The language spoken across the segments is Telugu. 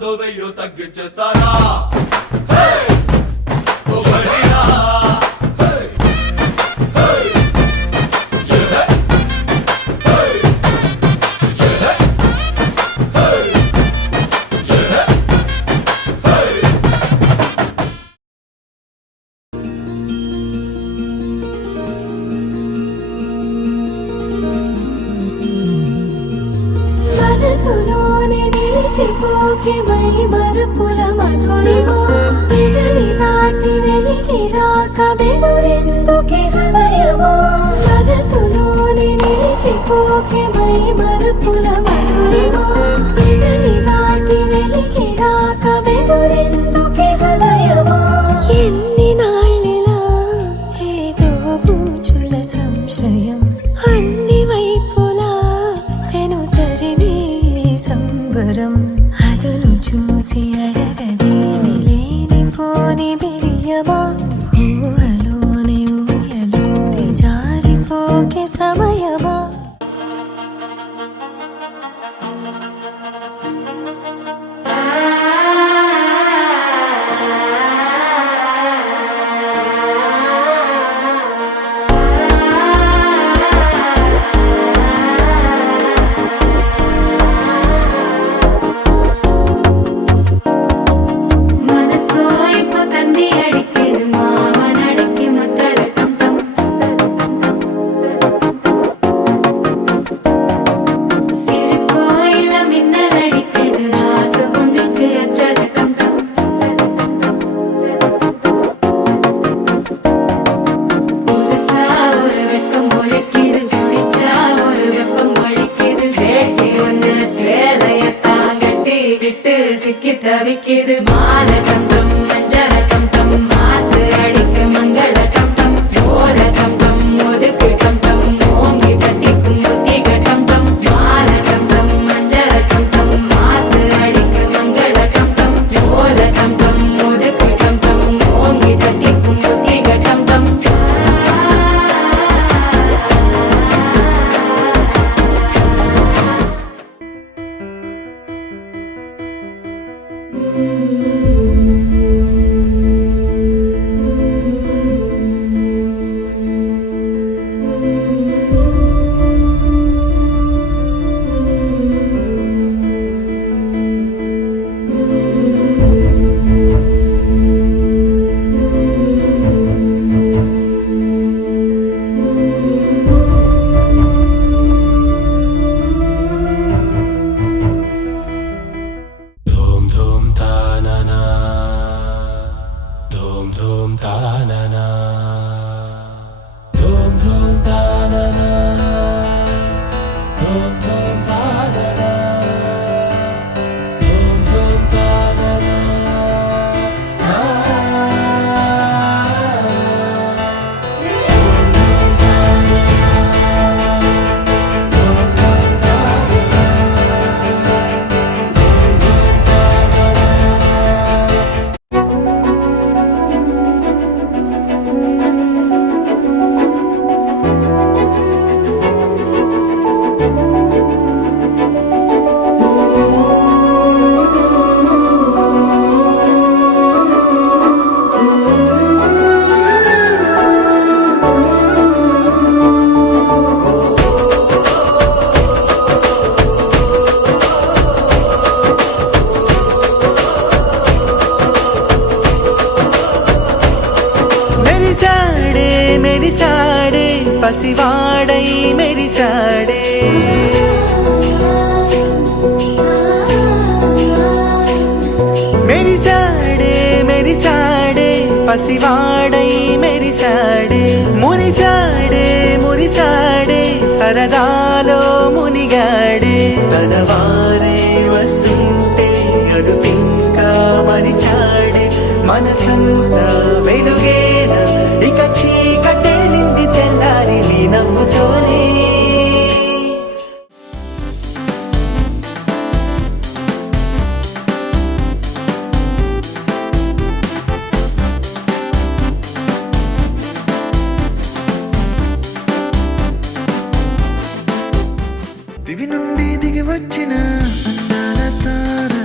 వందో వెయ్యో తగ్గించేస్తారా ఒకటిరా మనసులోనే నిలిచిపోకే మై మరుపుల మధురిమా పెదవి దాటి వెలికి రాక బెదురెందుకే హృదయమా మనసులోనే నిలిచిపోకే మై మరుపుల మధురిమా పెదవి దాటి వెలికి రాక బెదురెందుకే హృదయమా ఎన్ని నాళ్ళిలా ఏదో బూచుల సంశయం అన్ని వైపులా వెనుతరిమే సంబరం అదును చూసి అడగదేమి లేనిపోని బిడియమా ఊహలోని ఊయలోని జారిపోకే సమయమా சிக்கி தவிக்கிது மால டம்டம் மஞ்சள டம்டம் மாத்து அடிக்க மங்கள டம்டம் ஓல டம்டம் ஒதுக்கு டம்டம் ஓங்கி தட்டிக்கும் புத்திக டம்டம் மால டம்டம் மஞ்சள டம்டம் மாத்து அடிக்க மங்கள டம்டம் ஓல டம்டம் ஒதுக்கு டம்டம் ஓங்கி தட்டிக்கும் புத்திக டம்டம் పసివాడై మెరిసాడే మెరిసాడే మెరిసాడే పసివాడై మెరిసాడే మురిసాడే మురిసాడే సరదాలో మునిగాడే తనవారే వస్తుంటే అరుపింకా మరిచాడే మనసంతా వెలుగేన ఇక చీకటెళ్ళింది తెల్లారి నీ నవ్వుతోనే దివి నుండి దిగి వచ్చిన అందాల తార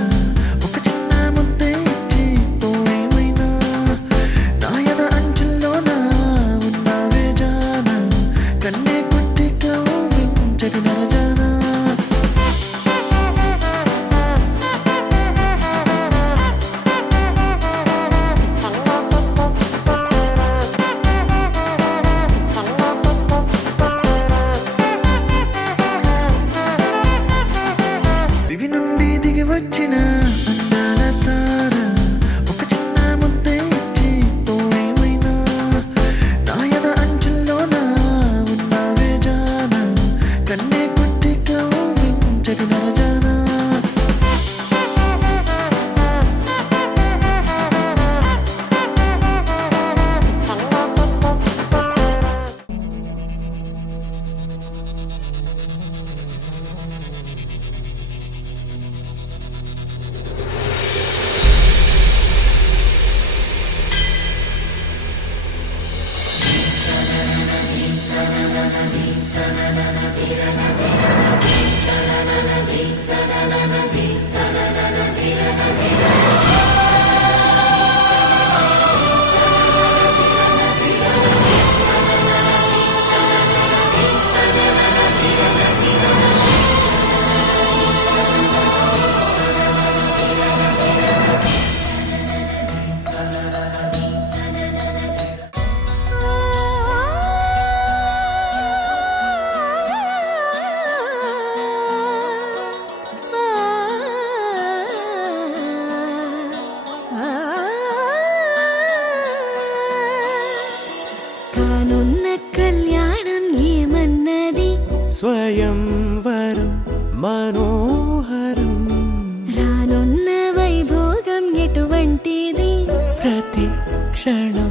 క్షణం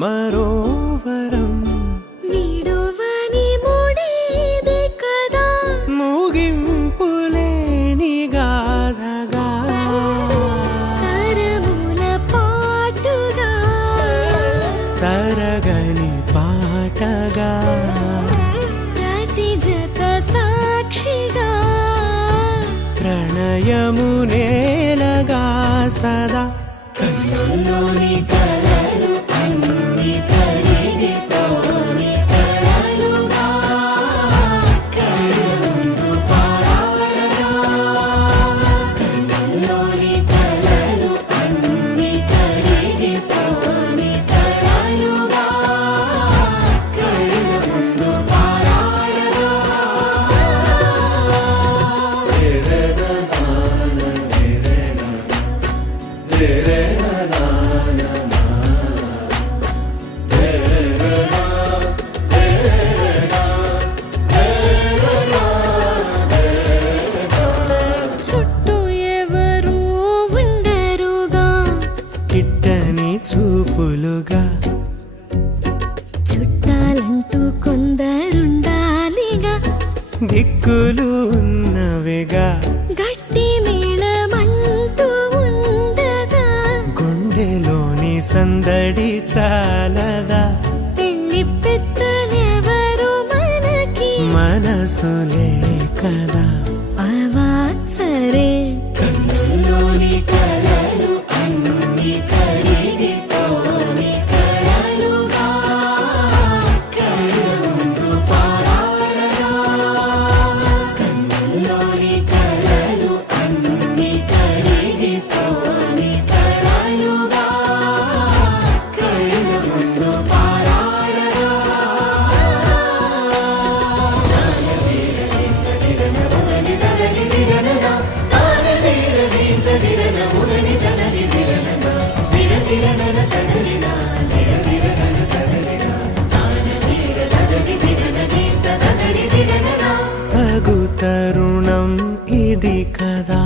మరోవరం విడువని ముడిది కదా ముగింపులేని గాథగా తరముల పాటుగా తరగని పాటగా ప్రతి జత సాక్షిగా ప్రణయము నేలగా సదా కన్నుల్లోని కలలు అన్ని కరిగిపోని కలలుగా కళ్ళ ముందు పారాడగా కన్నుల్లోని కలలు అన్ని కరిగిపోని కలలుగా కళ్ళ ముందు పారాడగా చుట్టూ ఎవరు ఉండరుగా కిట్టని చూపులుగా చుట్టాలంటూ కొందరుండాలిగా దిక్కులు ఉన్నవిగా గట్టి మేళమంటూ ఉండదా గుండెలోని సందడి చాలదా పెళ్లి పెద్దలెవరు మనకి మనసులే కదా అవా సరే కన్నుల్లోని కలలు అన్ని కరిగిపోని కలలుగా కళ్ళ ముందు పారాడగా కన్నుల్లోని కలలు అన్ని కరిగిపోని కలలుగా కళ్ళ ముందు పారాడగా తగు తరుణం ఇది కదా